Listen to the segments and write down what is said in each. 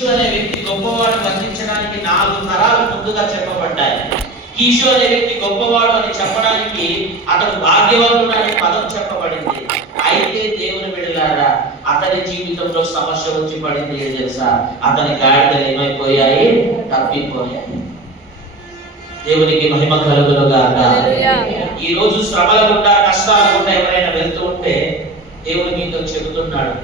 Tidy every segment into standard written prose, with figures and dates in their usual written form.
Kishu అనే వ్యక్తి గొప్పవాడు వర్ణించడానికి 4 తరాలు ముందుగా చెప్పబడ్డాయి. కీషు అనే వ్యక్తి గొప్పవాడు అని చెప్పడానికి అతను భాగ్యవంతుడు అనే పదం చెప్పబడింది. అయితే దేవుని బిడ్డలారా, అతని జీవితంలో సమస్య వచ్చి పడింది. ఏం తెలుసా? అతని గాడిదలు ఏమైపోయాయి? తప్పిపోయాయి. దేవునికి మహిమ కలుగును గాక. ఈ రోజు శ్రమల గుండా, కష్టాల గుండా ఎవరైనా వెళ్తూ ఉంటే దేవుడు మీతో చెబుతున్నాడు.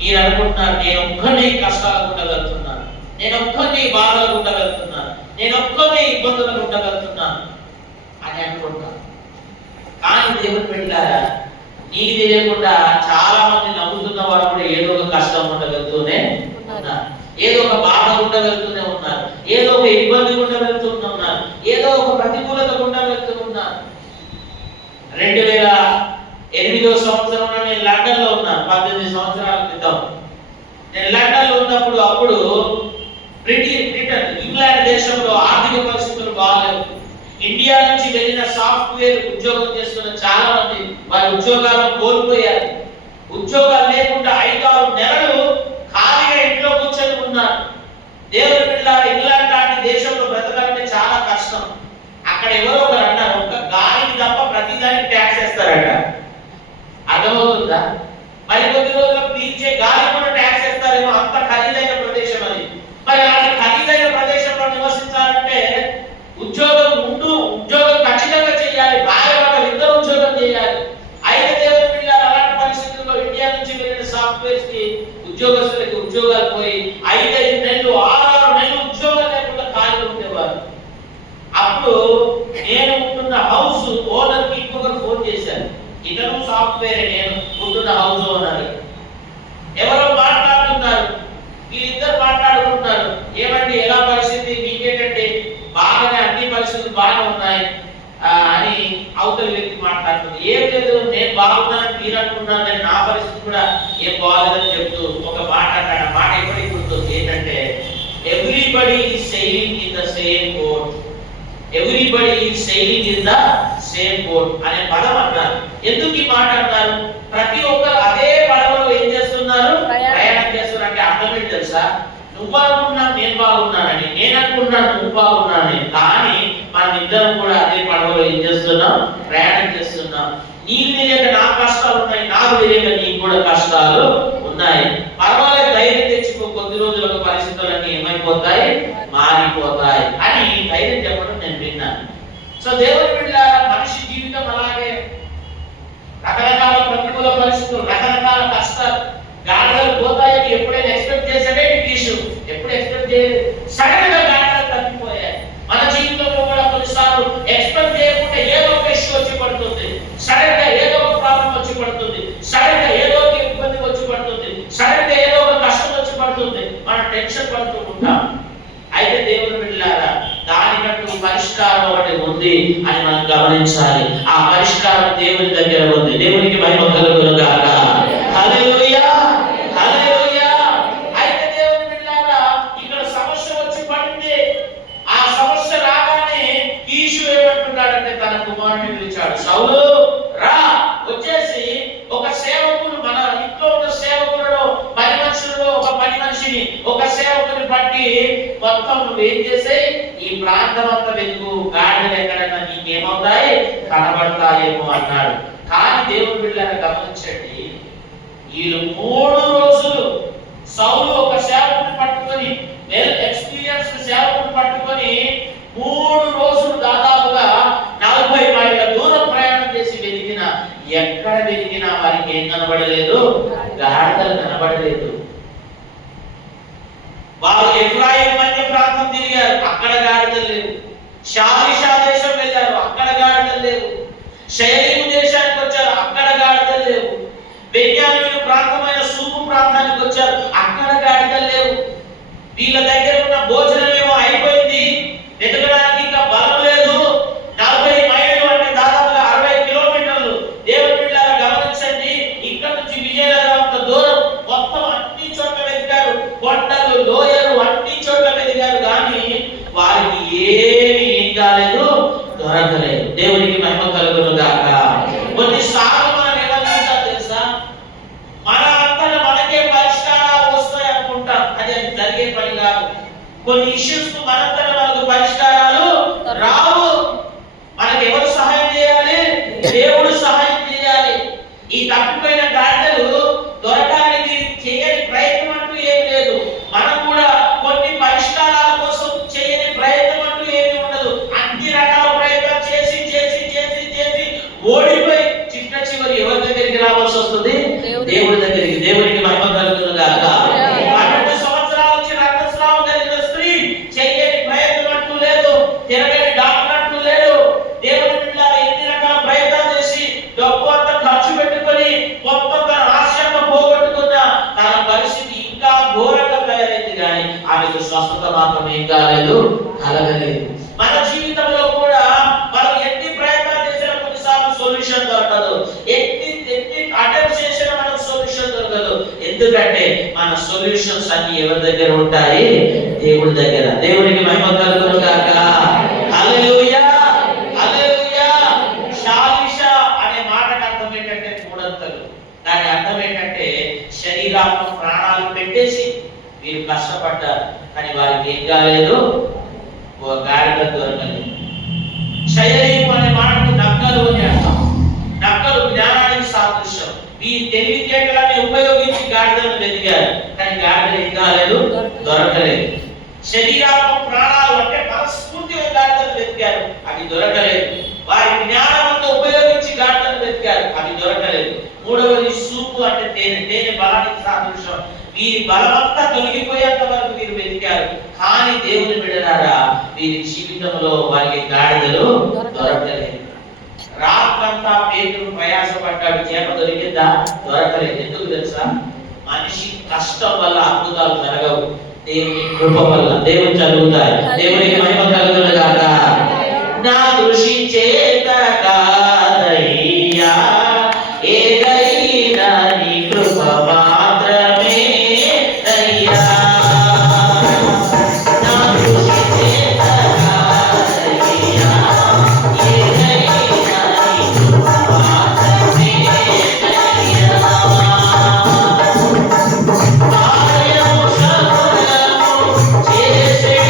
మీరు అనుకుంటున్నారు, నేను ఒక్కనే కష్టాల గుండా వెళ్తున్నాను, నేను ఒక్కనే బాధల గుండా వెళ్తున్నాను, నేను ఒక్కనే ఇబ్బందుల గుండా వెళ్తున్నాను అని అనుకుంటాను. కానీ దేవుని బిడ్డలారా, నీకు తెలియకుండా చాలా మంది నమ్ముతున్న వారు కూడా ఏదో ఒక కష్టం గుండా వెళ్తూనే ఉన్నారు, ఏదో ఒక బాధ గుండా వెళ్తూనే ఉన్నారు, ఏదో ఒక ఇబ్బంది గుండా వెళ్తూనే ఉన్నారు, ఏదో ఒక ప్రతికూలత గుండా వెళ్తూ ఉన్నారు. 2008వ సంవత్సరంలో నేను లండన్ లో ఉన్నాను. 18 సంవత్సరాల క్రితం నేను లండన్ లో ఉన్నప్పుడు అప్పుడు బ్రిటన్, ఇంగ్లాండ్ దేశంలో ఆర్థిక పరిస్థితులు బాగాలేవు. ఇండియా నుంచి వెళ్ళిన సాఫ్ట్వేర్ ఉద్యోగం చేస్తున్న చాలా మంది వారి ఉద్యోగాలను కోల్పోయారు. ఉద్యోగాలు లేకుండా 5-6 నెలలు ఖాళీగా ఇంట్లో కూర్చొని ఉన్నారు. దేవుని బిడ్డలారా, ఇంగ్లాండ్ లాంటి దేశంలో బ్రతకాలంటే చాలా కష్టం. అక్కడ ఎవరో ఒకరు అన్నారు, ఒక్క గాలికి తప్ప ప్రతిదానికి ట్యాక్స్ వేస్తారట. అర్థమవుతుందా? మరి కొద్ది రోజులకు పీల్చే గాలి కూడా ట్యాక్స్ వేస్తారేమో, అంత ఖరీదైన ప్రదేశం అది. మరి అలాంటి ఖరీదైన ప్రదేశంలో నివసించాలంటే ఉద్యోగం ఖచ్చితంగా చేయాలి, భార్య భర్తలు ఇద్దరు ఉద్యోగం చేయాలి. అయితే దేవుని బిడ్డలారా, అలాంటి పరిస్థితుల్లో ఇండియా నుంచి వెళ్ళిన సాఫ్ట్వేర్స్ కి ఉద్యోగస్తులకి ఉద్యోగాలు పోయి 5-5 నెలలు 6-6 నెలలు ఉద్యోగాలు లేకుండా ఖాళీ ఉండేవారు. అప్పుడు నేను ఉంటున్న హౌస్ ఓనర్ కి ఇంకొకరు ఫోన్ చేశారు. ఇతను సాఫ్ట్వేర్, నేను ఉంటున్న హౌస్ ఓనర్. ఎవరో మాట్లాడుతున్నారు, వీళ్ళిద్దరు మాట్లాడుకుంటున్నారు. ఏమండి, ఎలా పరిస్థితి మీకేంటంటే? బాగానే, అన్ని పరిస్థితులు బాగా ఉన్నాయి అని అవతల వ్యక్తి మాట్లాడుతుంది. ఏం లేదు, నేను బాగున్నానని మీరు అనుకున్నాను, కానీ నా పరిస్థితి కూడా ఏం బాగాలేదని చెప్తూ ఒక మాట అన్నాడు. ఆ మాట ఎప్పటికీ గుర్తుంది. ఏంటంటే, everybody is sailing in the same boat, everybody is sailing in the same boat అనే పదం అన్నారు. ఎందుకు ఈ మాట అన్నారు? ప్రతి ఒక్కరు అదే పడవలో ఏం చేస్తున్నారు? ప్రయాణం చేస్తున్నారు. అంటే అర్థం ఏంటి తెలుసా? నువ్వు అనుకున్నా నేను బాగున్నానని, నేను అనుకున్నా నువ్వు బాగున్నానని, కానీ మనం ఇద్దరం కూడా అదే పడవలో ఏం చేస్తున్నాం? ప్రయాణం చేస్తున్నాం. నీకు తెలియక నా కష్టాలు ఉన్నాయి, నాకు తెలియక నీకు కూడా కష్టాలు ఉన్నాయి. పర్వాలేదు, ధైర్యం తెచ్చుకో, కొద్ది రోజులకు పరిస్థితులన్నీ ఏమైపోతాయి? మారిపోతాయి అని ధైర్యం చెప్పడం నేను విన్నాను. సో దేవుని బిడ్డలారా, మనిషి జీవితం అలాగే రకరకాల ప్రతికూల పరిస్థితులు, రకరకాల కష్టాలు. గాడిదలు పోతాయని ఎప్పుడైనా ఎక్స్పెక్ట్ చేశాడే కీషు? ఎప్పుడు ఎక్స్పెక్ట్ చేయలేదు. సడన్ గా గాడిదలు తప్పిపోయాయి. మన జీవితంలో కూడా కొన్నిసార్లు ఎక్స్పెక్ట్ చేయకుండా ఏదో ఒక ఇష్యూ వచ్చి పడుతుంది, సడన్ గా ఏదో ఒక ప్రాబ్లం వచ్చి పడుతుంది, సడన్ గా ఏదో ఒక ఇబ్బంది వచ్చి పడుతుంది, సడన్ గా ఏదో ఒక కష్టం వచ్చి పడుతుంది. మనం టెన్షన్ పడుతూ ఉంటాం. అయితే దేవుని బిడ్డలారా, దానికంటూ పరిష్కారం ఒకటి ఉంది అని మనం గమనించాలి. ఆ పరిష్కారం దేవుని దగ్గర ఉంది. దేవునికి మహిమ కలుగును గాక. హల్లెలూయా, హల్లెలూయా. అయితే దేవుని బిడ్డలారా, ఇక్కడ సమస్య వచ్చి పడింది. ఆ సమస్య రాగానే కీషు ఏమంటున్నాడంటే తన కుమారుడిని పిలిచాడు. సౌలు, రా, వచ్చేసి ఒక సేవకుడు, మన ఇంట్లో ఉన్న సేవకులలో 10 మనుషులలో ఒక 10 మనిషిని, ఒక సేవకుని బట్టి మొత్తం నువ్వేం చేసే ఈ ప్రాంతం అంతా వెతుకు, గాడిదలు ఎక్కడైనా నీకేమవుతాయి? కనబడతాయేమో అన్నాడు. కానీ దేవుని బిడ్డలను గమనించండి, వీళ్ళు 3 రోజులు సౌలు ఒక సేవకుని పట్టుకొని, వెల్ ఎక్స్పీరియన్స్డ్ సేవకుని పట్టుకొని 3 రోజులు దాదాపుగా 40 మైళ్ళ దూరం ప్రయాణం చేసి వెతికిన, ఎక్కడ వెతికినా వారికి ఏం కనబడలేదు? గాడిదలు కనబడలేదు. వారు ఎఫ్రాయిం మధ్య ప్రాంతం తిరిగారు, అక్కడ గాడిదలు లేవు. షాలిషా దేశం వెళ్ళారు, అక్కడ గాడిదలు లేవు. షయలీము దేశానికి వచ్చారు, అక్కడ గాడిదలు లేవు. బెన్యామీను ప్రాంతమైన సూపు ప్రాంతానికి వచ్చారు, అక్కడ గాడిదలు లేవు. వీళ్ళ దగ్గర ఉన్న భోజనం ఏమో అయిపోయింది, వెతకడానికి ఇంకా బలం లేదు. 40 మైళ్ళు అంటే దాదాపుగా 60 కిలోమీటర్లు. దేవుని బిడ్డలారా గమనించండి, ఇక్కడ నుంచి విజయనగరం అంత దూరం మొత్తం అన్ని చోట్ల వెతికారు, కొండలు, లోయలు అన్ని చోట్ల వెతికారు, కానీ వారికి ఏమీ ఏం కాలేదు, దొరకలేదు. దేవునికి మహిమ కలుగును గాక. కొన్నిసార్లు మనం ఏమనుకుంటాం తెలుసా? మన అంతటా మనకే పరిష్కారాలు వస్తాయి అనుకుంటాం. అది జరిగే పని కాదు. కొన్ని ఇష్యూస్ కు మనంతట మనకు పరిష్కారాలు రావు. మనకి ఎవరు సహాయం చేయాలి? దేవుడు సహాయం చేయాలి. ఈ తప్పిపోయిన గాడిదలు దొరకడానికి చేయని ప్రయత్నం అంటూ ఏం లేదు. మనం కూడా కొన్ని పరిష్కారాల కోసం చేయని ప్రయత్నం అంటూ ఏమీ ఉండదు. అన్ని రకాల ప్రయత్నం చేసి చేసి చేసి చేసి ఓడిపోయి చివరి ఎవరి దగ్గరికి రావాల్సి వస్తుంది? దేవుడి దగ్గరికి. దేవునికి మహిమ కలుగును గాక. 12 సంవత్సరాల నుంచి రక్తస్రావం కలిగిన స్త్రీ చేయని ప్రయత్నం అంటూ లేదు. తిరగని డాక్టర్ అంటూ లేడు. దేవుని బిడ్డలారా ఎన్ని రకాల ప్రయత్నాలు చేసి డబ్బు అంతా ఖర్చు పెట్టుకొని మొత్తం ఆశయంగా పోగొట్టుకున్న తన పరిస్థితి ఇంకా ఘోరంగా తయారైంది, కానీ ఆమెకు స్వస్థత మాత్రం ఏం కాలేదు, కలగలేదు. మన జీవితంలో కూడా మనం ఎన్ని ప్రయత్నాలు చేసినా కొన్నిసార్లు సొల్యూషన్ దొరకదు. ఎన్ని అటెంప్ట్ చేసినా మనకు సొల్యూషన్ దొరకదు. ఎందుకంటే మన సొల్యూషన్స్ అన్ని ఎవరి దగ్గర ఉంటాయి? దేవుడి దగ్గర. దేవునికి మహిమ కలుగును గాక. హల్లెలూయా, హల్లెలూయా. శాలిష అనే మాటకు అర్థం ఏంటంటే మూడంతలు. దాని అర్థం ఏంటంటే శరీరాత్మ ప్రాణాలు పెట్టేసి వీరు కష్టపడ్డారు, కానీ వారికి ఏం కాలేదు? గాడిద దొరకలేదు. క్షయరీపు అనే మాటకు నక్కలు అని అర్థం. నక్కలు జ్ఞానానికి సాదృశ్యం. ఈ తెలివితేటలని ఉపయోగించి గాడిదను వెతికారు, కానీ గాడిద ఏం కాలేదు? దొరకలేదు. శరీరాత్మ ప్రాణాలు అంటే మనస్ఫూర్తిగా గాడిదను వెతికారు, అది దొరకలేదు. వారి జ్ఞానంతో ఉపయోగించి గాడిదను వెతికారు, అది దొరకలేదు. మూడవది సూపు అంటే తేనె. తేనె బలానికి సాదృశ్యం. వీరి బలమంతా తొలగిపోయేంత వరకు వీరు వెతికారు, కానీ దేవుని బిడ్డలారా వీరి జీవితంలో వారికి గాడిదలు దొరకలేదు. రాత్రంతా పేతురు ప్రయాసపడ్డాడు, చేప దొరికిందా? దొరకలేదు. ఎందుకు తెలుసా? మనిషి కష్టం వల్ల అద్భుతాలు జరగవు, దేవుని కృప వల్ల దేవుని జరుగుతాయి. దేవునికి మహిమ కలుగును గాక. నా కృషి చేత కాదయ్యా, ఏదైనా నీ కృప మాత్రమే అయ్యా. నా కృషి చేత కాదయ్యా, ఏదైనా నీ కృప మాత్రమే అయ్యా. కార్యము సఫలము చేసేడి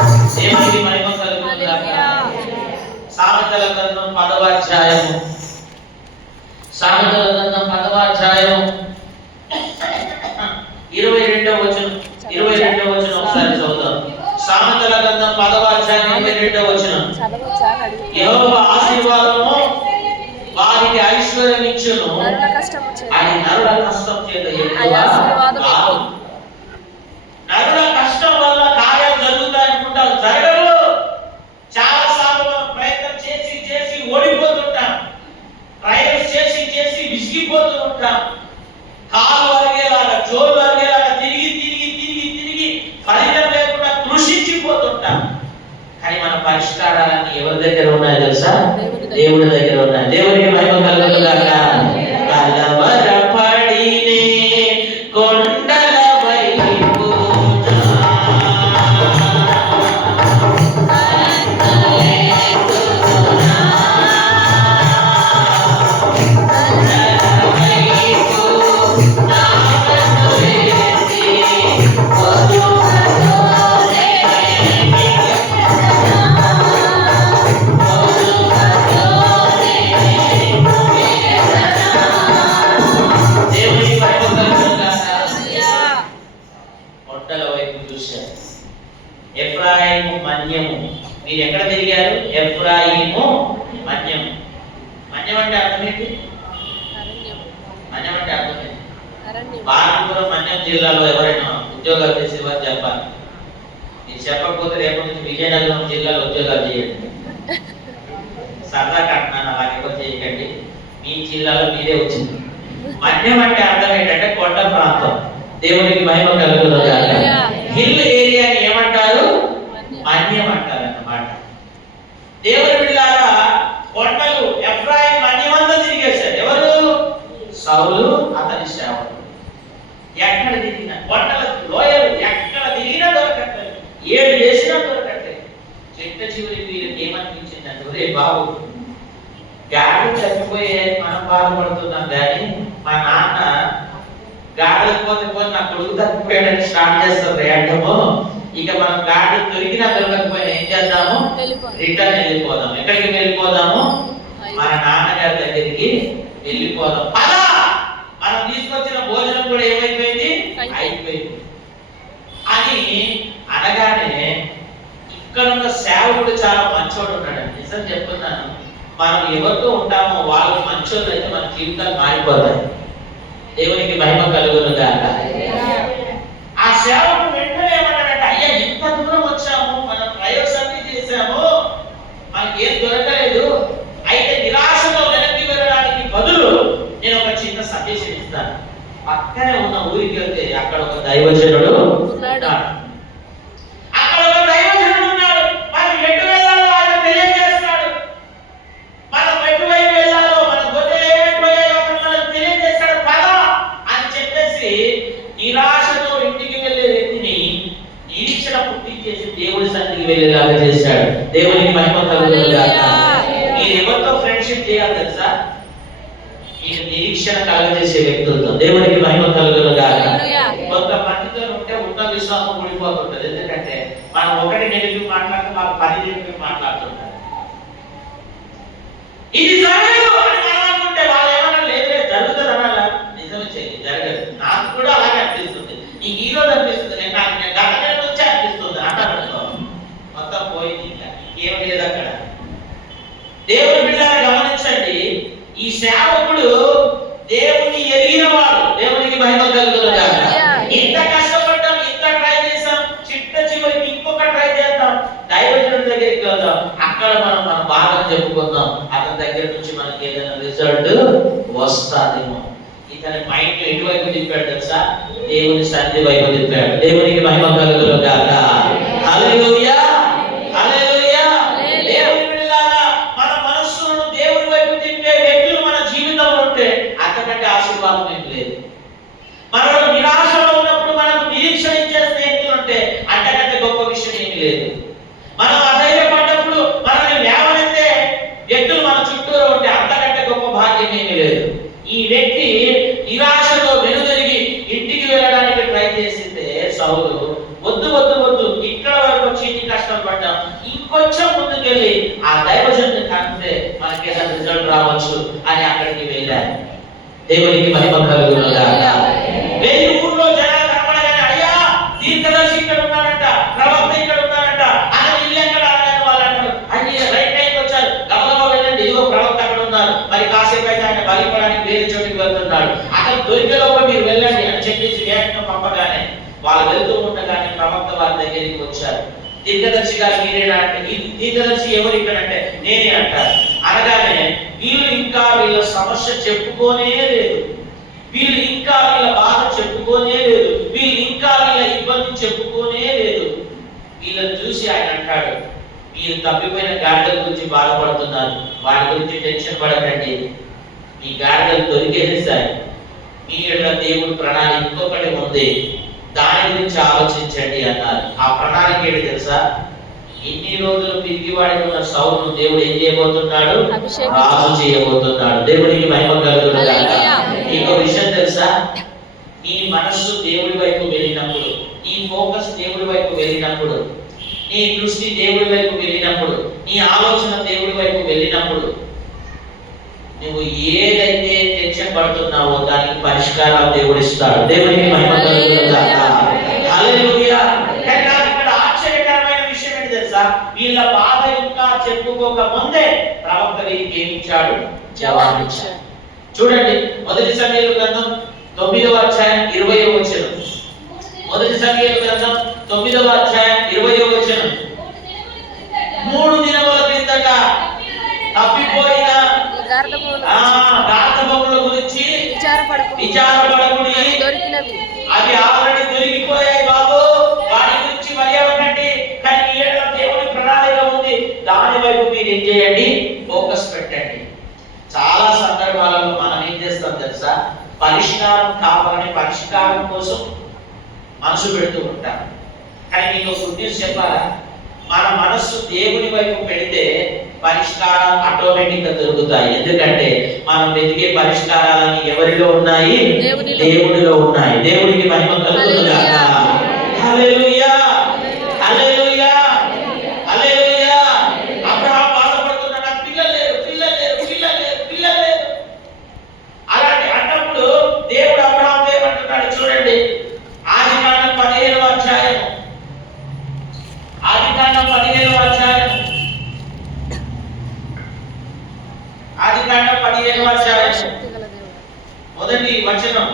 నీకు మహిమ ఘనత యుగములకు. సామెతల గ్రంథం 10వ అధ్యాయము. సామెతల గ్రంథం 10వ అధ్యాయం 22వ వచనం. 22వ వచనం ఒకసారి చదువుదాం. సామెతల గ్రంథం 10వ అధ్యాయం 22వ వచనం. యెహోవా ఆశీర్వాదము వారికి ఐశ్వర్యం ఇచ్చును, అది నరుల కష్టం చేత ఎక్కువ కాదు. నరుల కష్టం వల్ల కార్యాలు జరుగుతాయి అనుకుంటారు, జరగవు. చాలా సార్లు మనం ప్రయత్నం చేసి చేసి ఓడిపోతుంటాం, ట్రయల్స్ చేసి చేసి విసిగిపోతూ ఉంటాం. కాలు అరిగేలాగా, జోలు అరిగేలాగా తిరిగి తిరిగి తిరిగి తిరిగి ఫలితం లేకుండా కృషించిపోతుంటాం. కానీ మన పరిష్కారాలన్నీ ఎవరి దగ్గర ఉన్నాయి తెలుసా? దేవుడి దగ్గర ఉన్నాయి. దేవునికి మహిమ కలుగును గాక. కలవరపడినే కొండల వైపు ఎఫ్రాయిము మన్యము. మీరు ఎక్కడ తిరిగారు? ఎఫ్రాయిము మన్యము. మన్యం అంటే అర్థం ఏంటి? మన్యం అంటే అర్థం ఏంటి? బాలపురం మన్యం జిల్లాలో ఎవరైనా ఉద్యోగాలు చేసేవారు చెప్పాలి. మీరు చెప్పకపోతే రేపటి నుంచి విజయనగరం జిల్లాలో ఉద్యోగాలు చేయండి. సరదా కట్టినాను, అలాగే కొంచెం చేయకండి. మీ జిల్లాలో మీరే వచ్చింది. మన్యం అంటే అర్థం ఏంటంటే కొండ ప్రాంతం. దేవునికి మహిమ కలుగును గాక. హిల్ ఏరియాని ఏమంటారు? మన్యం అంటారు అన్నమాట. దేవుని బిడ్డలారా, కొండలు ఎఫ్రాయిం మన్యమంతా తిరిగేశారు. ఎవరు? సౌలు, అతని సేవకులు. ఎక్కడ తిరిగినా కొండల లోయలు ఎక్కడ తిరిగినా దొరకట్లేదు. ఏడు చేసినా దొరకట్లేదు. చిట్ట చివరికి వీళ్ళకి ఏమనిపించింది అంటే, ఒరే బాబు, గాడి చచ్చిపోయే మనం బాధపడుతున్నాం కానీ మా నాన్న గాడికి పోతే నా కొడుకు తప్పిపోయాడని స్టార్ట్ చేస్తారు రేటము. ఇక మనం గాడి దొరికినా దొరకకపోయినా ఏం చేద్దాము? రిటర్న్ వెళ్ళిపోదాం. ఎక్కడికి వెళ్ళిపోదాము? మన నాన్నగారి దగ్గరికి వెళ్ళిపోదాం. అలా మనం తీసుకొచ్చిన భోజనం కూడా ఏమైపోయింది? అయిపోయింది అని అనగానే ఇక్కడ ఉన్న సేవకుడు చాలా మంచోడు ఉన్నాడు. నిజం చెప్తున్నాను, మనం ఎవరితో ఉంటామో వాళ్ళు మంచోళ్ళు అయితే మన జీవితాలు మారిపోతాయి. దేవునికి మహిమ కలుగును గాక. ఆ సేవకుడు వెంటనే ఏమన్నాడంటే, అయ్యా ఇంత దూరం వచ్చాము, మనం ప్రయోజనాన్ని చేశాము, మనకి ఏం దొరకలేదు, అయితే నిరాశలో వెనక్కి వెళ్ళడానికి బదులు నేను ఒక చిన్న సజెషన్ ఇస్తాను. పక్కనే ఉన్న ఊరికి వెళ్తే అక్కడ ఒక దైవజనుడు ఉన్నాడు. అక్కడ ఒక దైవజనుడు ఉన్నాడు. మనం ఎటు వెళ్ళాలో ఆయన తెలియజేస్తాడు. మనం ఎటువైపు వెళ్ళాలో, మన గొర్రెలు ఏమైపోయాయో మనకు తెలియజేస్తాడు. పద అని చెప్పేసి నిరాశతో ఇంటికి వెళ్ళే వ్యక్తిని నిరీక్షణ పుట్టించేసి దేవుడి సన్నిధికి వెళ్ళేలాగా చేశాడు. దేవునికి మహిమ కలుగును గాక. మీరు ఎవరితో ఫ్రెండ్షిప్ చేయాలి తెలుసా? మీరు నిరీక్షణ కలుగజేసే వ్యక్తులతో. దేవునికి మహిమ కలుగును గాక. కొంతమందితో ఉంటే ఉన్న విశ్వాసం ఊడిపోతుంటది. ఎందుకంటే మనం ఒకటి నెగిటివ్ మాట్లాడితే వాళ్ళు 10 నెగిటివ్ మాట్లాడుతుంటారు. ఇది జరగదు అని మనం అనుకుంటే వాళ్ళు ఏమన్నా లేదే జరుగుతుంది అనాలా? నిజమే చెయ్యి, జరగదు. నాకు కూడా అలాగే అనిపిస్తుంది. నీకు ఈ రోజు అనిపిస్తుంది, నేను గత నెల నుంచే అనిపిస్తుంది అంటారు. మొత్తం పోయింది, ఇంకా ఏం లేదు అక్కడ. దేవుని బిడ్డలారా గమనించండి, ఈ సేవకుడు దేవుని ఎరిగిన వాడు. దేవునికి మహిమ కలుగును గాక. ఇంత కష్టపడ్డాం, ఇంత ట్రై చేసాం, చిట్ట చివరికి ఇంకొక ట్రై చేద్దాం, దైవజనుడి దగ్గరికి వెళ్దాం, అక్కడ మనం మన బాధను చెప్పుకుందాం, అతని దగ్గర నుంచి మనకి ఏదైనా రిజల్ట్ వస్తాదేమో. ఇతని మైండ్ ఎటువైపు తిప్పాడు తెలుసా? దేవుని సన్నిధి వైపు తిప్పాడు. దేవునికి మహిమ కలుగును గాక. హల్లెలూయా, హల్లెలూయా. దేవుని బిడ్డలారా, మన మనస్సును దేవుని వైపు తిప్పే వ్యక్తులు మన జీవితంలో ఉంటే అంతకంటే ఆశీర్వాదం ఏం లేదు. మనం నిరాశలో ఉన్నప్పుడు మనకు నిరీక్షణ ఇచ్చే స్నేహితులు ఉంటే అంతకంటే గొప్ప విషయం ఏమి లేదు. మనం అధైర్యపడ్డప్పుడు మనల్ని లేవనెత్తే వ్యక్తులు మన చుట్టూరు ఉంటే అంతకంటే గొప్ప భాగ్యం ఏమీ లేదు. ఈ వ్యక్తి నిరాశలో వెనుదిరిగి ఇంటికి వెళ్ళడానికి ట్రై చేసిందే సౌలు, వద్దు వద్దు వద్దు, ఇక్కడ వరకు వచ్చి ఇన్ని కష్టం పడ్డాం, ఇంకొంచెం ముందుకెళ్ళి ఆ దైవజనుని కంటే మనకి ఏదైనా రిజల్ట్ రావచ్చు అని అక్కడికి వెళ్ళారు. దేవునికి మహిమ కలుగును గాక. వెళ్ళి ఊర్లో జనాలు కనపడగానే, అయ్యా దీర్ఘదర్శి ఇక్కడ ఉన్నాడంట, ప్రవక్త ఇక్కడ ఉన్నాడంట, అతను ఇల్లు ఎక్కడ అడగాలి వాళ్ళు అంటారు. అన్ని రైట్ టైంకి వచ్చారు, గమనంగా వెళ్ళండి, ఇదిగో ప్రవక్త అక్కడ ఉన్నారు, మరి కాసేపు అయితే ఆయన బలిపడానికి వేరే చోటికి వెళ్తున్నాడు, అతను దొరికే లోపల మీరు వెళ్ళండి అని చెప్పేసి వేగంగా పంపగానే వాళ్ళు వెళ్తూ ఉండగానే ప్రవక్త వారి దగ్గరికి వచ్చారు. దీర్ఘదర్శి గారు మీరేనా అంటే, ఈ దీర్ఘదర్శి ఎవరు ఇక్కడ అంటే నేనే అంటారు. అనగానే వీళ్ళు ఇంకా వీళ్ళ సమస్య చెప్పుకోనే లేదు, వీళ్ళు ఇంకా వీళ్ళ బాధ చెప్పుకోనే లేదు, వీళ్ళు ఇంకా వీళ్ళ ఇబ్బంది చెప్పుకోనే లేదు. వీళ్ళని చూసి ఆయన అంటాడు, మీరు తప్పిపోయిన గాడిదల గురించి బాధపడుతున్నారు, వాటి గురించి టెన్షన్ పడకండి, మీ గాడిదలు దొరికేసేసాయి, మీ యొక్క దేవుడి ప్రణాళిక ఇంకొకటి ఉంది, దాని గురించి ఆలోచించండి అన్నారు. ఆ ప్రణాళిక ఏంటి తెలుసా? ఇన్ని రోజులు పిరిగివాడి ఉన్న సౌలును దేవుడు ఏం చేయబోతున్నాడు? రాజు చేయబోతున్నాడు. దేవుడికి మహిమ కలుగును గాక. ఇంకో విషయం తెలుసా? నీ మనస్సు దేవుడి వైపు వెళ్ళినప్పుడు, నీ ఫోకస్ దేవుడి వైపు వెళ్ళినప్పుడు, నీ దృష్టి దేవుడి వైపు వెళ్ళినప్పుడు, నీ ఆలోచన దేవుడి వైపు వెళ్ళినప్పుడు, నువ్వు ఏదైతే టెన్షన్ పడుతున్నావో దానికి పరిష్కారాలు దేవుడు ఇస్తాడు. దేవునికి మహిమ కలుగును గాక. హల్లెలూయా. ఇక్కడ ఆశ్చర్యకరమైన విషయం ఏంటి తెలుసా? వీళ్ళ బాధ ఇంకా చెప్పుకోక ముందే ప్రవక్త వీరికి ఏమి ఇచ్చాడు? జవాబు ఇచ్చాడు. చూడండి, మొదటి సమూయేలు గ్రంథం 9వ అధ్యాయం 20వ వచనం. మొదటి సమూయేలు గ్రంథం 9వ అధ్యాయం 20వ వచనం. 3 దినముల క్రిందట తప్పి గార్ధబొమ్మల గురించి విచారపడకుడి, అవి ఆల్రెడీ దొరికిపోయాయి బాబు, వాటి గురించి మరి అవ్వకండి. కానీ మీ ఏడల దేవుని ప్రణాళిక ఉంది, దాని వైపు మీరు ఏం చేయండి, ఫోకస్ పెట్టండి. చాలా సందర్భాలలో మనం ఏం చేస్తాం తెలుసా, పరిష్కారం కావాలని పరిష్కారం కోసం మనసు పెడుతూ ఉంటాం. కానీ మీకు గుడ్ న్యూస్ చెప్పాలా, మన మనస్సు దేవుని వైపు పెడితే పరిష్కారాలు ఆటోమేటిక్ గా దొరుకుతాయి. ఎందుకంటే మనం వెతికే పరిష్కారాలని ఎవరిలో ఉన్నాయి, దేవుడిలో ఉన్నాయి. దేవుడికి మహిమ కలుగును గాక. హల్లెలూయా, హల్లెలూయా, హల్లెలూయా. అబ్రహాము బాధపడుతున్నా, నాకు పిల్లలు లేరు, పిల్లలు లేరు, పిల్లలు లేరు, పిల్లలు లేరు. అలాంటి అన్నప్పుడు దేవుడు అబ్రహాము ఏమంటున్నాడు చూడండి, ఆదికాండం 15వ అధ్యాయం, ఆదికాండం 15వ అధ్యాయం, ఆదికాండం 15వ అధ్యాయం మొదటి వచనం.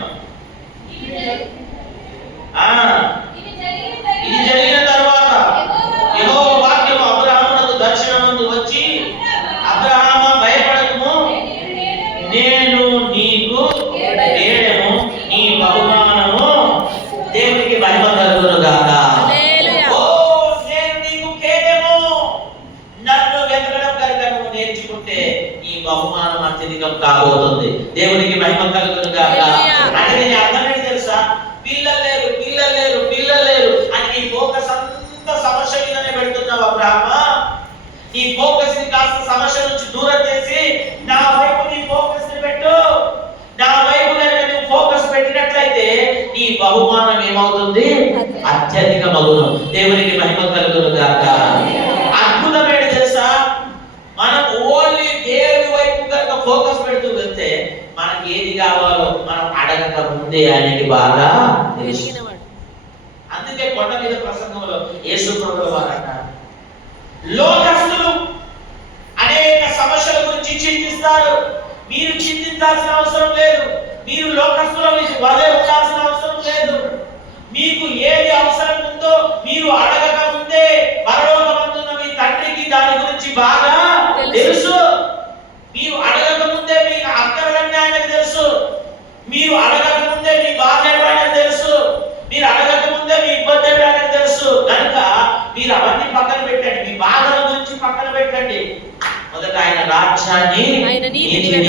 ఇది జరిగిన తర్వాత యెహోవా వాక్యము అబ్రహామునకు దర్శనమందు వచ్చి, అబ్రహామా భయపడకుము, నేను నీకు తేడెము, నీ బహుమానము. దేవునికి మహిమ కలుగును గాక. ఓ నేను నీకు కేడెము, నన్ను వెతకడం కనుక నువ్వు నేర్చుకుంటే ఈ బహుమానం అత్యధికం కాబోతుంది. దేవునికి మహిమ కలుగును గాక. అంటే నేను అర్థం ఏంటి తెలుసా, పిల్లలు లేరు, పిల్లలు లేరు, పిల్లలు లేరు అని నీ ఫోకస్ అంతా సమస్య మీదనే పెడుతున్నావు అబ్రహామా. నీ ఫోకస్ ని కాస్త సమస్య నుంచి దూరం చేసి నా వైపు నీ ఫోకస్ ని పెట్టు. నా వైపు కనుక నువ్వు ఫోకస్ పెట్టినట్లయితే నీ బహుమానం ఏమవుతుంది, అత్యధికమగును. దేవునికి మహిమ కలుగును గాక. అద్భుతం ఏంటి తెలుసా, మనం ఓన్లీ దేవుని వైపు కనుక ఫోకస్ పెడుతూ వెళ్తే మనకి ఏది కావాలో మనం అడగక ముందే ఆయనకి బాగా తెలుసు. అందుకే కొండ మీద ప్రసంగంలో యేసు ప్రభువు వారు అన్నారు, లోకస్తులు అనేక సమస్యల గురించి చింతిస్తారు, మీరు చింతించాల్సిన అవసరం లేదు. మీరు లోకస్తుల వలె ఉండాల్సిన అవసరం లేదు. మీకు ఏది అవసరం ఉందో మీరు అడగక ముందే పరలోకమందున్న మీ తండ్రికి దాని గురించి బాగా తెలుసు. మీరు అడగక ముందే మీకు అక్కర్లన్నీ ఆయనకు తెలుసు. మీరు అడగక ముందే మీ బాధ ఏంటో ఆయనకు తెలుసు. మీరు అడగక ముందే మీ ఇబ్బంది ఏంటో ఆయనకు తెలుసు. కనుక మీరు అవన్నీ పక్కన పెట్టండి, మీ బాధల గురించి పక్కన పెట్టండి. మొదట ఆయన రాజ్యాన్ని, ఆయన నీతిని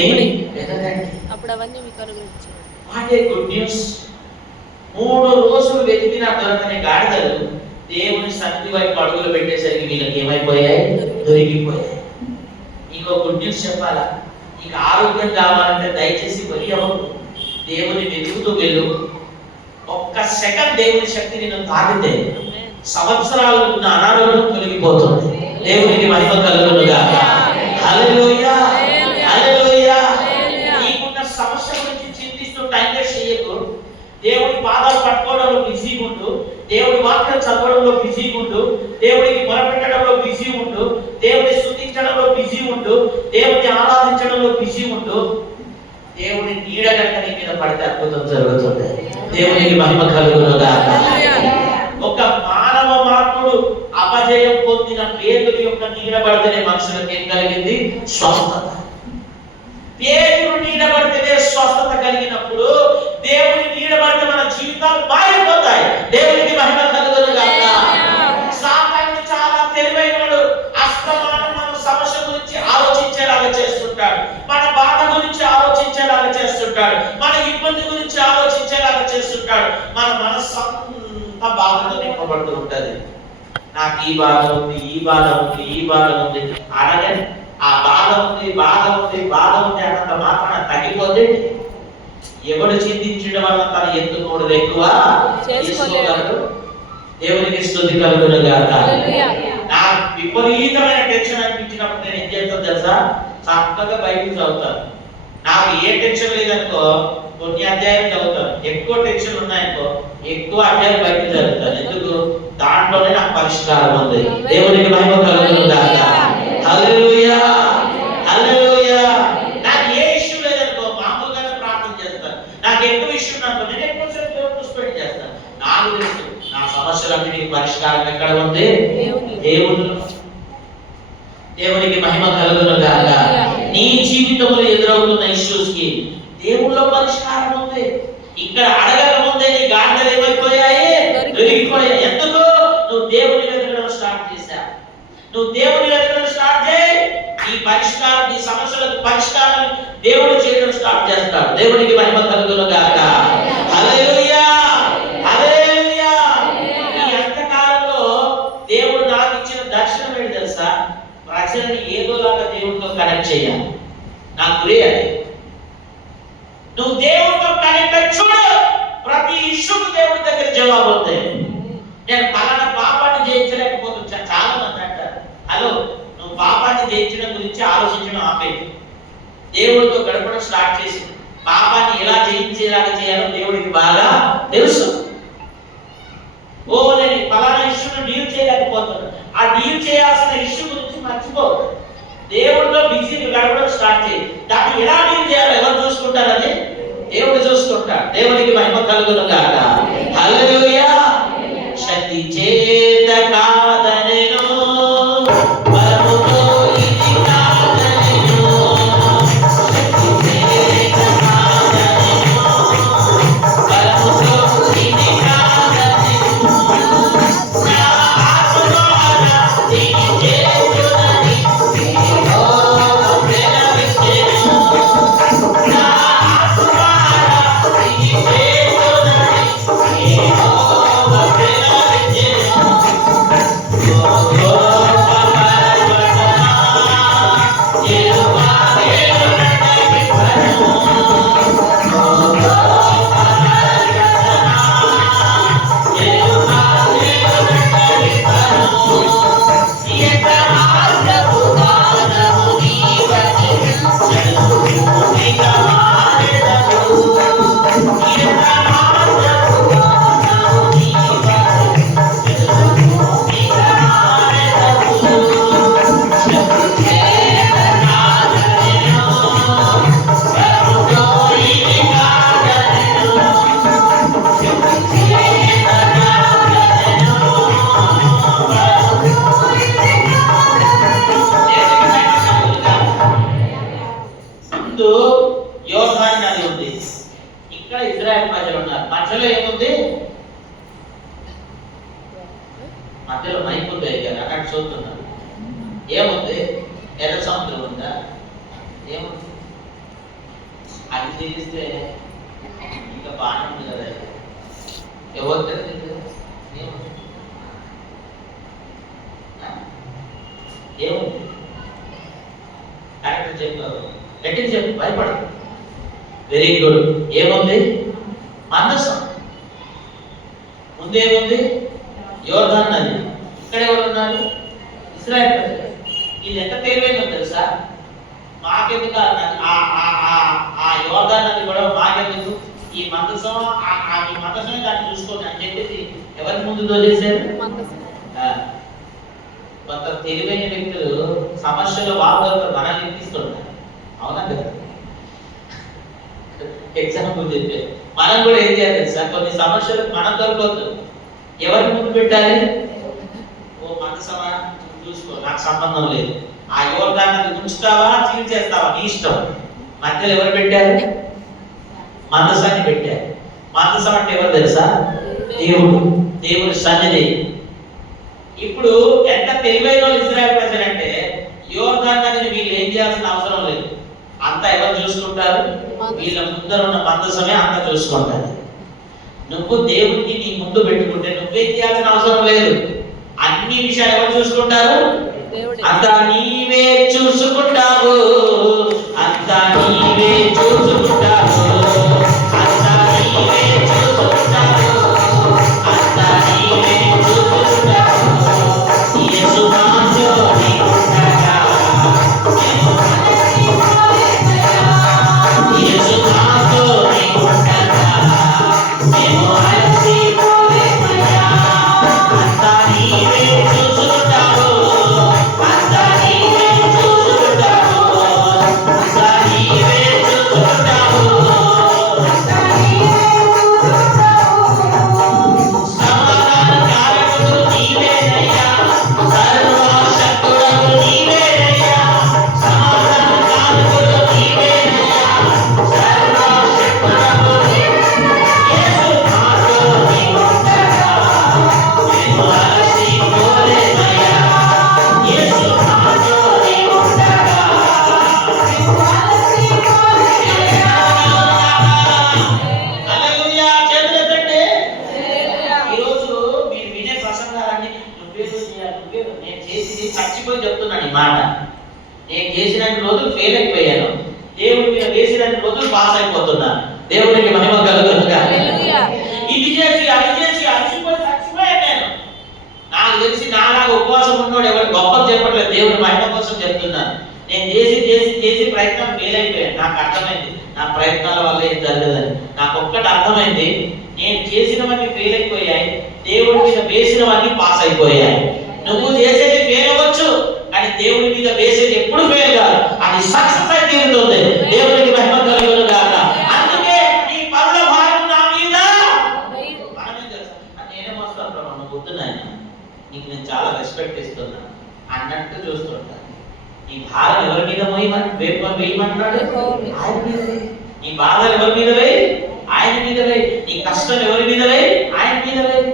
వెతకండి, అప్పుడు అవన్నీ మీకు అనుగ్రహించాడు. What a good news. 3 రోజులు వెతికిన దొరకని గాడిదలు దేవుని సన్నిధి వైపు అడుగులు పెట్టేసరికి వీళ్ళకి ఏమైపోయాయి, దొరికిపోయాయి. ఇంకో గుడ్ న్యూస్ చెప్పాలా, నీకు ఆరోగ్యం కావాలంటే దయచేసి బలి అవ్వకు, దేవుని వెతుకుతూ వెళ్ళు. ఒక్క సెకండ్ దేవుని శక్తి నిన్ను తాకితే సంవత్సరాలు ఉన్న అనారోగ్యం తొలగిపోతుంది. దేవునికి మహిమ కలుగును గాక. హల్లెలూయా, హల్లెలూయా. నీకున్న సమస్య గురించి చింతిస్తూ టైం వేస్ట్ చేయకు. దేవుడి పాదాలు పట్టుకోవడంలో బిజీగా ఉండు, దేవుడి వాక్యం చదవడంలో బిజీగా ఉండు, దేవుడికి మొరపెట్టడంలో బిజీ ఉండు, దేవుడిని స్తుతించడంలో బిజీ ఉండు, దేవుడిని ఆరాధించడంలో బిజీ ఉండు. దేవుని నీడ కనుక నీ మీద పడితే అద్భుతం జరుగుతుంది. దేవునికి మహిమ కలుగును గాక. ఒక మానవ మార్పుడు అపజయం పొందిన పేతురు యొక్క నీడ పడితేనే మనుషులకు ఏం కలిగింది, స్వస్థత. పేతురు నీడ పడితేనే స్వస్థత కలిగినప్పుడు దేవుని నీడ పడితే మన జీవితాలు మారిపోతాయి. దేవునికి మహిమ కలుగును గాక. సాతాను చాలా తెలివైనవాడు. అస్తమానం మన సమస్య గురించి ఆలోచించేలాగా చేస్తుంటాడు, మన బాధ గురించి ఆలోచించేలాగా చేస్తుంటాడు, మన ఇబ్బంది గురించి ఆలోచించేలాగా చేస్తుంటాడు. మన మనస్సు అంతా బాధతో నింపబడుతూ ఉంటది. నాకు ఈ బాధ ఉంది, ఈ బాధ ఉంది, ఈ బాధ ఉంది అనగా ఆ బాధ ఉంది, బాధ ఉంది, బాధ ఉంది అన్నంత మాత్రాన తగ్గిపోతే ఎవడు చింతించడం వల్ల తన ఎత్తుకోడు ఎక్కువ చేసుకోగలడు. దేవునికి స్తుతి కలుగును గాక. నాకు విపరీతమైన టెన్షన్ అనిపించినప్పుడు నేను ఏం చేస్తాను తెలుసా, చక్కగా బైబిల్ చదువుతాను. నాకు ఏ టెన్షన్ లేదనుకో కొన్ని అధ్యాయాలు చదువుతాను. ఎక్కువ టెన్షన్ ఉన్నాయనుకో ఎక్కువ అధ్యాయాలు బైబిల్ చదువుతాను. ఎందుకు, దాంట్లోనే నాకు పరిష్కారం ఉంది. దేవునికి మహిమ కలుగును గాక. హల్లెలూయా, హల్లెలూయా. నాకు ఏ ఇష్యూ లేదనుకో మామూలుగానే ప్రార్థన చేస్తాను. నాకు ఎక్కువ ఇష్యూ అనుకో నేను ఎక్కువసేపు దేవుడితో స్పెండ్ చేస్తాను. నాకు తెలుసు నా సమస్యలన్నిటికీ పరిష్కారం ఎక్కడ ఉంది, దేవునిలో. దేవునికి మహిమ కలుగును గాక. నీ నీ జీవితంలో ఎదురవుతున్న ఇష్యూస్ కి దేవుళ్ళో పరిష్కారం ఉంది. ఇక్కడ అడగక ముందే నీ గాండలు ఏమైపోయాయి? దొరికిపోయాయి. ఎందుకు? నువ్వు దేవుని వెతకడం స్టార్ట్ చేశావు. నువ్వు దేవుని వెతకడం స్టార్ట్ చేయి, ఈ పరిష్కారం, నీ సమస్యలకు పరిష్కారం దేవుడు చేయడం స్టార్ట్ చేస్తాడు. దేవునికి మహిమ కలుగును గాక. హల్లెలూయా, హల్లెలూయా. ఈ అంతకాలంలో దేవుడు నాకు ఇచ్చిన దర్శనం ఏంటి తెలుసా? ప్రజల్ని ఏదోలాగా దేవుడితో కనెక్ట్ చేయాలి. నా గురి అది. నువ్వు దేవుడితో కనెక్ట్ అయి చూడు, ప్రతి ఇష్యూకు దేవుడి దగ్గర జవాబు ఉంది. నేను పలానా పాపాన్ని జయించలేకపోతున్నా. చాలా మంది అంటారు, హలో, నువ్వు పాపాన్ని జయించడం గురించి ఆలోచించడం ఆపేది, దేవుడితో గడపడం స్టార్ట్ చేసి పాపాన్ని ఎలా జయించేలాగా చేయాలో దేవుడికి బాగా తెలుసు. ఓ, నేను పలానా ఇష్యూను డీల్ చేయలేకపోతున్నా, ఆ డీల్ చేయాల్సిన ఇష్యూ గురించి మర్చిపో. దేవుడితో బిజీగా గడపడం స్టార్ట్ చేయి. దాన్ని ఎలా డీల్ చేయాలో ఎవరు చూసుకుంటారు? అది దేవుడు చూసుకుంటాడు. దేవునికి మహిమ కలుగును గాక. హల్లెలూయా. శక్తి చేత కాదనెను, బలముతో ఇది కాదనెను. శక్తి చేత కాదనెను, బలముతో ఇది కాదనెను. నా ఆత్మ ద్వారా దీని చేతునని యెహోవా ప్రేమించెను. నా ఆత్మ ద్వారా దీని చేతునని యెహోవా ప్రేమించెను. యోర్దాను నది ఉంది, ఇక్కడ ఇజ్రాయెల్ ప్రజలు ఉన్నారు. మధ్యలో ఏముంది? మధ్యలో మైక్ ఉంది. అక్కడ చూస్తున్నారు ఏముంది? ఎర్ర సముద్రం ఉందా? ఏముంది? అది తెలిస్తే ఇంకా బాగానే ఉంది కదా. ఎవరు తెలియదు ఏముంది? కరెక్ట్ చెప్పారు, గట్టిగా చెప్పు, భయపడదు. Very good. ఏముంది? మందసం. ముందేముంది? యోర్దాను నది. ఇక్కడ ఎవరు ఉన్నారు? ఇశ్రాయేలు ప్రజలు. ఇది ఎంత తెలివైందో తెలుసా? మాకెందుకు ఆ యోర్దాను నది కూడా మాకెందుకు? ఈ మందసం, ఈ మందసమే దాన్ని చూసుకోండి అని చెప్పేసి ఎవరి ముందు తోలేశారు? కొంత తెలివైన వ్యక్తులు సమస్యలు వాగ్దాలతో మనల్ని ఎక్కిస్తున్నారు. అవునా కదా? ఎగ్జాంపుల్ చెప్పే మనం కూడా ఏం చేయాలి తెలుసా? కొన్ని సమస్యలకు మనం దొరకవద్దు. ఎవరి ముందు పెట్టాలి? ఓ మనసమా, చూసుకో, నాకు సంబంధం లేదు. ఆ యోర్దాన్ని ఉంచుతావా, చీల్చేస్తావా, నీ ఇష్టం. మధ్యలో ఎవరు పెట్టారు? మందసాన్ని పెట్టారు. మందసం అంటే ఎవరు తెలుసా? దేవుడు, దేవుడి సన్నిధి. ఇప్పుడు ఎంత తెలివైన ఇశ్రాయేలు ప్రజలు అంటే, యోర్దాను నదిని వీళ్ళు ఏం చేయాల్సిన అవసరం లేదు. అంతా ఎవరు చూసుకుంటారు? వీళ్ళ ముందర ఉన్న మందసమే అంతా చూసుకుంటారు. నువ్వు దేవుడికి నీ ముందు పెట్టుకుంటే నువ్వేం చేయాల్సిన అవసరం లేదు. అన్ని విషయాలు ఎవరు చూసుకుంటారు? అంతా నీవే చూసుకుంటావు, అంతా నీవే చూసుకుంటావు, అంతా నీవే చూసుకుంటావు, అంతా నీవే చూసుకుంటావు. యేసు నామములో నీకుండగా, యేసు నామములో నీకుండగా, నేను అలసిపోలేమయ్యా. అంతా నీవే చూసుకుంటావు, అంతా నీవే చూసుకుంటావు. చేసిన రోజులు ఫెయిల్ అయిపోయాను, దేవుడి మీద వేసిన రోజులు పాస్ అయిపోతున్నాను. దేవునికి మహిమ కలుగునుగాక. ఇది చేసి అది చేసి అలసిపోయి చచ్చిపోయాను నేను. నాకు తెలిసి నాలాగా ఉపవాసం ఉన్నోడు ఎవరు గొప్ప చెప్పట్లేదు, దేవుని మహిమ కోసం చెప్తున్నాను. నేను చేసి చేసి చేసి ప్రయత్నం ఫెయిల్ అయిపోయాను. నాకు అర్థమైంది నా ప్రయత్నాల వల్ల ఏం జరగదని. నాకు ఒక్కటి అర్థమైంది, నేను చేసినవన్నీ ఫెయిల్ అయిపోయాయి, దేవుడి మీద వేసినవన్నీ పాస్ అయిపోయాయి. నువ్వు చేసేది ఫెయిల్ అవ్వచ్చు, కానీ దేవుడి మీద వేసేది ఎప్పుడు ఫెయిల్ కాదు, అది సక్సెస్ అయి తీరుతుంది. దేవునికి మహిమ కలుగునుగాక. అందుకే నీ పనుల భారం నా మీద మనమే తెలుసా. నేనే వస్తాను ప్రభు, నువ్వు వద్దు నాయన, నీకు నేను చాలా రెస్పెక్ట్ ఇస్తున్నా అన్నట్టు చూస్తుంటా. నీ భారం ఎవరి మీద వేయమంటున్నాడు? ఆయన మీద వేయి. నీ బాధలు ఎవరి మీద వేయి? ఆయన మీద వేయి. నీ కష్టం ఎవరి మీద వేయి? ఆయన మీద వేయి.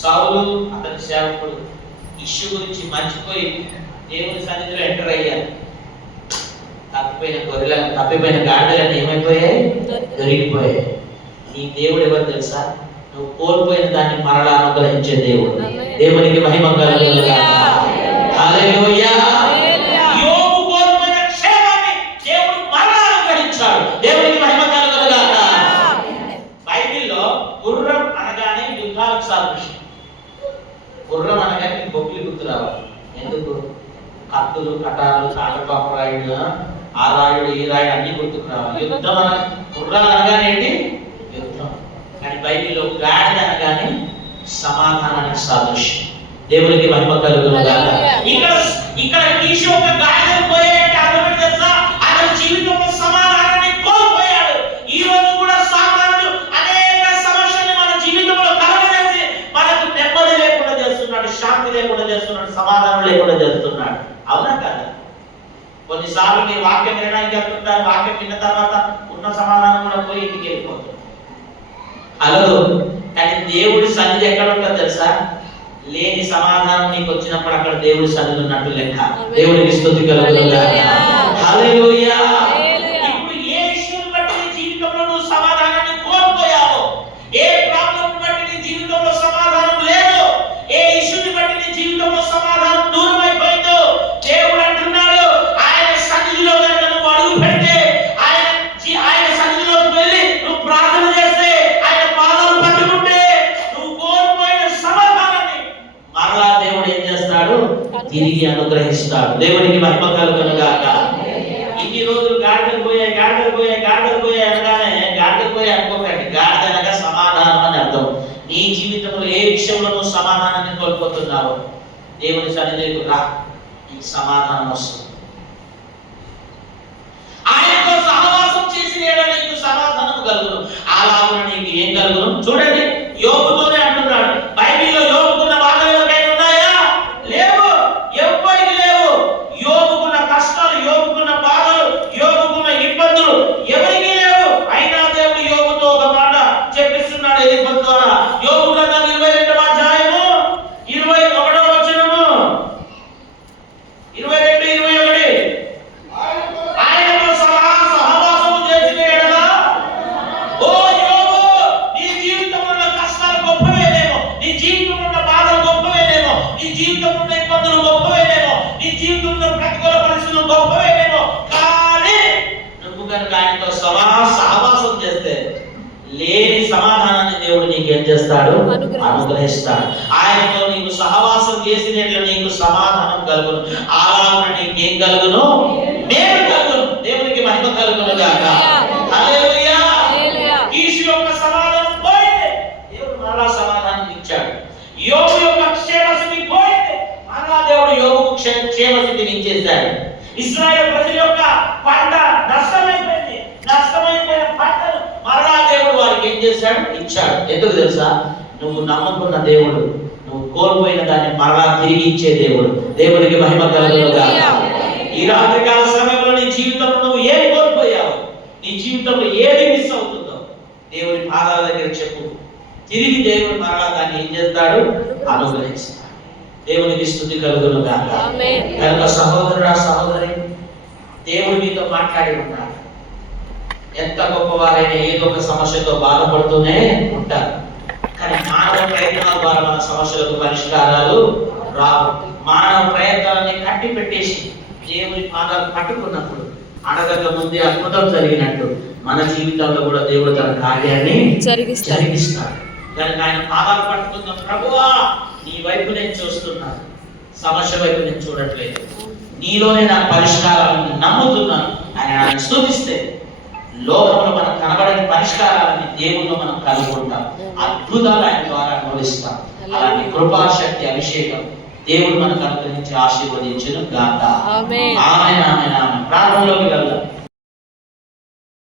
సౌలు అతని సేవకుడు ఇష్యూ గురించి మర్చిపోయి దేవుని సన్నిధిలో ఎంటర్ అయ్యారు. తప్పిపోయిన గాడిదలన్నీ ఏమైపోయాయి? దొరికిపోయాయి. నీ దేవుడు ఎవరు తెలుసా? నువ్వు కోల్పోయిన దాన్ని మరలా అనుగ్రహించే దేవుడు. దేవునికి మహిమ కలుగునుగాక. హల్లెలూయా. యోబు కోల్పోయిన క్షేమాన్ని దేవుడు మరలా అనుగ్రహించాడు. దేవునికి మహిమ కలుగునుగాక. బైబిల్లో గుర్రం అనగానే యుద్ధాలకు సాదృశ్యం. గుర్రం అనగానే బొబ్బిలి గుర్తు రావాలి. ఎందుకు? కత్తులు, కటాలు, కాళ్ళపాపు రాయుడు, ఆ రాయుడు, ఈ రాయుడు అన్ని గుర్తుకు రావాలి. యుద్ధం గుర్రాలు అనగానే ఏంటి? యుద్ధం. కానీ బైబిల్లో గాడిద అనగానే సమాధానానికి సాదృశ్యం. దేవునికి మహిమ కలుగునుగాక. ఇక్కడ తీసి ఒక గాడిద పోయాయంటే అర్థం ఏంటి తెలుసా? అతని జీవితంలో సమాధానాన్ని కోల్పోయాడు. ఈ రోజు కూడా సాతానుడు అనేక సమస్యల్ని మన జీవితంలో కలగజేసి మనకు నెమ్మది లేకుండా చేస్తున్నాడు, శాంతి లేకుండా చేస్తున్నాడు, సమాధానం లేకుండా చేస్తున్నాడు. అవునా కదా? కొన్నిసార్లు మీరు వాక్యం వినడానికి వెళ్తుంటారు, వాక్యం విన్న తర్వాత ఉన్న సమాధానం కూడా పోయి ఇంటికి వెళ్ళిపోతుంది. హలో, కానీ దేవుడి సన్నిధి ఎక్కడ ఉంటుందో తెలుసా? లేని సమాధానం నీకు వచ్చినప్పుడు అక్కడ దేవుడి సన్నిధి ఉన్నట్టు లెక్క. దేవుడికి స్తుతి కలుగునుగాక. హల్లెలూయా. ఇప్పుడు ఏ ఇష్యూని బట్టి నీ జీవితంలో నువ్వు సమాధానాన్ని కోల్పోయావో, ఏ ప్రాబ్లం బట్టి నీ జీవితంలో సమాధానం లేదు, ఏ ఇష్యూని బట్టి నీ జీవితంలో సమాధానం దూరం అయిపోయిందో, దేవుడు అంటున్నాడు ఆయన సన్నిధిలో కనుక నువ్వు అడుగు పెడితే, ఆయన సన్నిధిలోకి వెళ్ళి నువ్వు ప్రార్థన చేస్తే, ఆయన పాదాలు పట్టుకుంటే, నువ్వు కోల్పోయిన సమాధానాన్ని మరలా దేవుడు ఏం చేస్తాడు? తిరిగి అనుగ్రహిస్తాడు. దేవునికి మహిమ కలుగునుగాక. ఇన్ని రోజులు గాడిదలు పోయాయి అనగానే గాడిదలు పోయాయి అనుకోకండి. గాడిద అనగా సమాధానం అని అర్థం. నీ జీవితంలో ఏ విషయంలో నువ్వు సమాధానాన్ని కోల్పోతున్నావో దేవుని సన్నిధికి రా, నీకు సమాధానం వస్తుంది. ఆయనతో సహవాసం చేసిన యెడల నీకు సమాధానం కలుగును. అలాగే నీకు ఏం కలుగును? చూడండి, యోబుతోనే అంటున్నాడు. బైబిల్లో యోబుకున్న బాధలు ఎవరికైనా ఉన్నాయా? లేవు, ఎవ్వరికి లేవు. యోబుకున్న కష్టాలు, యోబుకున్న బాధలు, యోబుకున్న ఇబ్బందులు ఎవరికి లేవు. అయినా దేవుడు యోబుతో ఒక మాట చెప్పిస్తున్నాడు ఎలీఫజు ద్వారా. యోబు గ్రంథం 22వ అధ్యాయము 21వ వచనము, 22, 21. ఆయనతో సహవాసము చేసిన యెడల, ఓ యోబు, నీ జీవితంలో ఉన్న కష్టాలు గొప్పవేనేమో, నీ జీవితంలో ఉన్న బాధలు గొప్పవేనేమో, నీ జీవితంలో ఉన్న ఇబ్బందులు గొప్పవేనేమో, నీ జీవితంలో ప్రతికూల పరిస్థితులు గొప్పవేనేమో, కానీ నువ్వు కనుక ఆయనతో సహవాసం చేస్తే లేని సమాధానాన్ని దేవుడు నీకు ఏం చేస్తాడు? అనుగ్రహిస్తాడు. ఆయనతో నీకు సహవాసం చేసినట్లు నీకు సమాధానం కలుగును. అలాగే నీకేం కలుగును? మేలు కలుగును. దేవునికి మహిమ కలుగునుగాక. హల్లెలూయా. కీషు యొక్క సమాధానం పోయింది, దేవుడు మరలా సమాధానం ఇచ్చాడు. యోబు యొక్క క్షేమస్థితి పోయింది, మరలా దేవుడు యోబుకు క్షేమస్థితిని ఇచ్చేశాడు. ఇశ్రాయేలు ప్రజల యొక్క పంట నష్టమైపోయింది, నష్టమైపోయిన పంటను మరలా దేవుడు వారికి ఏం చేశాడు? ఇచ్చాడు. ఎందుకు తెలుసా? నువ్వు నమ్ముకున్న దేవుడు నువ్వు కోల్పోయిన దాన్ని మరలా తిరిగి ఇచ్చే దేవుడు. దేవుడికి మహిమ కలుగునుగాక. ఈ రాత్రికాల సమయంలో నీ జీవితంలో నువ్వు ఏం కోల్పోయావు, నీ జీవితంలో ఏది మిస్ అవుతుందో దేవుడి పాదాల దగ్గర చెప్పు. తిరిగి దేవుడు మరలా దాన్ని ఏం చేస్తాడు? అనుగ్రహిస్తాడు. దేవునికి స్తుతి కలుగునుగాక. కనుక సహోదరుడా, సహోదరి, దేవుడు మీతో మాట్లాడి ఉన్నాడు. ఎంత గొప్పవారైనా ఏదో ఒక సమస్యతో బాధపడుతూనే ఉంటారు. కానీ మానవ ప్రయత్నాల ద్వారా మన సమస్యలకు పరిష్కారాలు రావు. మానవ ప్రయత్నాలని కట్టి పెట్టేసి దేవుని పాదాలు పట్టుకున్నప్పుడు అడగక ముందే అద్భుతం జరిగినట్టు మన జీవితంలో కూడా దేవుడు తన కార్యాన్ని జరిగిస్తాడు. కనుక ఆయన పాదాలు పట్టుకున్న ప్రభువా నీ వైపు నేను చూస్తున్నాను, సమస్య వైపు నేను చూడట్లేదు, నీలోనే నా పరిష్కారాలను నమ్ముతున్నాను ఆయన స్తుతిస్తే లోకంలో మనం కనబడని పరిష్కారాలని దేవుల్లో మనం కనుగొంటాం, అద్భుతాలు ఆయన ద్వారా అనుభవిస్తాం. అలాంటి కృపాశక్తి అభిషేకం దేవుడు మనకు అనుగ్రహించి ఆశీర్వదించును గాక. ఆమేన్ ఆమేన్ ఆమేన్. ప్రార్థనలోకి వెళ్దాం.